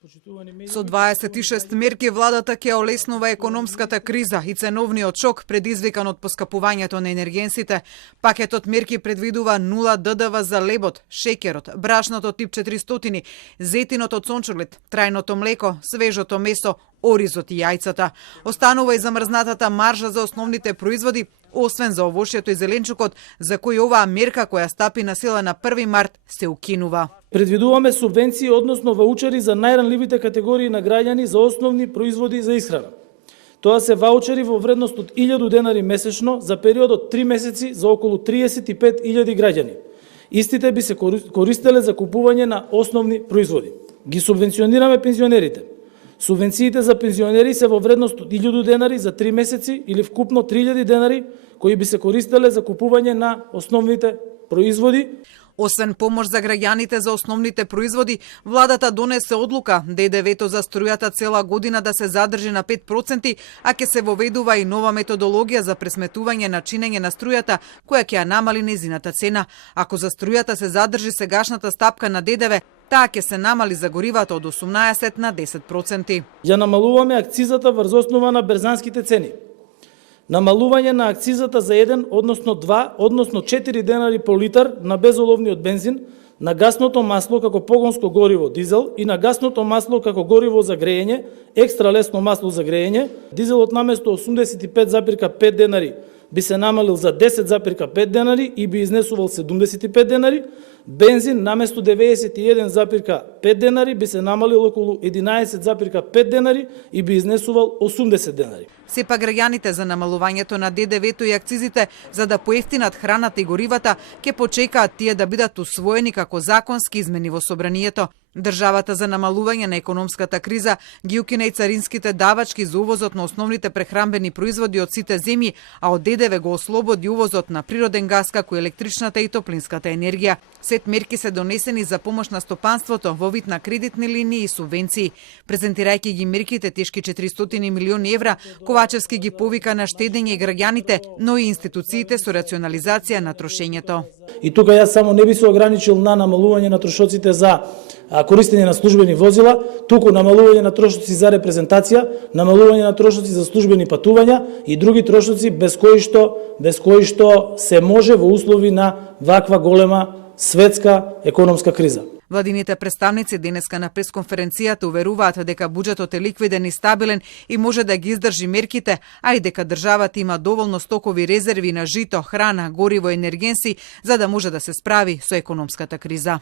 Со 26 мерки владата ќе олеснува економската криза и ценовниот шок предизвикан од поскапувањето на енергенсите. Пакетот мерки предвидува 0 ДДВ за лебот, шеќерот, брашното тип 400, зетинот од сончулит, трајното млеко, свежото месо, оризот и јајцата. Останува и замрзнатата маржа за основните производи, освен за овошјето и зеленчукот, за кој оваа мерка која стапи на сила на 1 март се укинува. Предвидуваме субвенции, односно ваучери за најранливите категории на граѓани за основни производи за исхрана. Тоа се ваучери во вредност од 1000 денари месечно за период од 3 месеци за околу 35.000 граѓани. Истите би се користеле за купување на основни производи. Ги субвенционираме пензионерите. Субвенциите за пензионери се во вредност од 1000 денари за 3 месеци или вкупно 3000 денари кои би се користеле за купување на основните производи. Освен помош за граѓаните за основните производи, владата донесе одлука ДДВ-то за струјата цела година да се задржи на 5%, а ќе се воведува и нова методологија за пресметување на чинење на струјата, која ќе ја намали незината цена. Ако за струјата се задржи сегашната стапка на ДДВ, таа ќе се намали за горивата од 18 на 10%. Ја намалуваме акцизата врз основа на берзанските цени. Намалување на акцизата за 1, односно 2, односно 4 денари по литар на безоловниот бензин, на гасното масло како погонско гориво дизел и на гасното масло како гориво за грејење, екстра лесно масло за грејење. Дизелот наместо 85,5 денари би се намалил за 10,5 денари и би изнесувал 75 денари. Бензин наместо 91,5 денари би се намалил околу 11,5 денари и би изнесувал 80 денари. Сепак граѓаните за намалувањето на ДДВ-то и акцизите за да поевтинат храната и горивата ќе почекаат тие да бидат усвоени како законски измени во собранието. Државата за намалување на економската криза ги укина и царинските давачки за увозот на основните прехранбени производи од сите земји, а од ДДВ го ослободи увозот на природен газ како електричната и топлинската енергија. Сет мерки се донесени за помош на стопанството во вид на кредитни линии и субвенции. Презентирајќи ги мерките тешки 400 милиони евра, Ковачевски ги повика на штедење и граѓаните, но и институциите со рационализација на трошењето. И тука јас само не би се ограничил на намалување на трошоците за користење на службени возила, туку намалување на трошоци за репрезентација, намалување на трошоци за службени патувања и други трошоци без кои што се може во услови на ваква голема светска економска криза. Владините представници денеска на пресконференцијата уверуваат дека буџетот е ликвиден и стабилен и може да ги издржи мерките, а и дека државата има доволно стокови резерви на жито, храна, гориво и енергенси за да може да се справи со економската криза.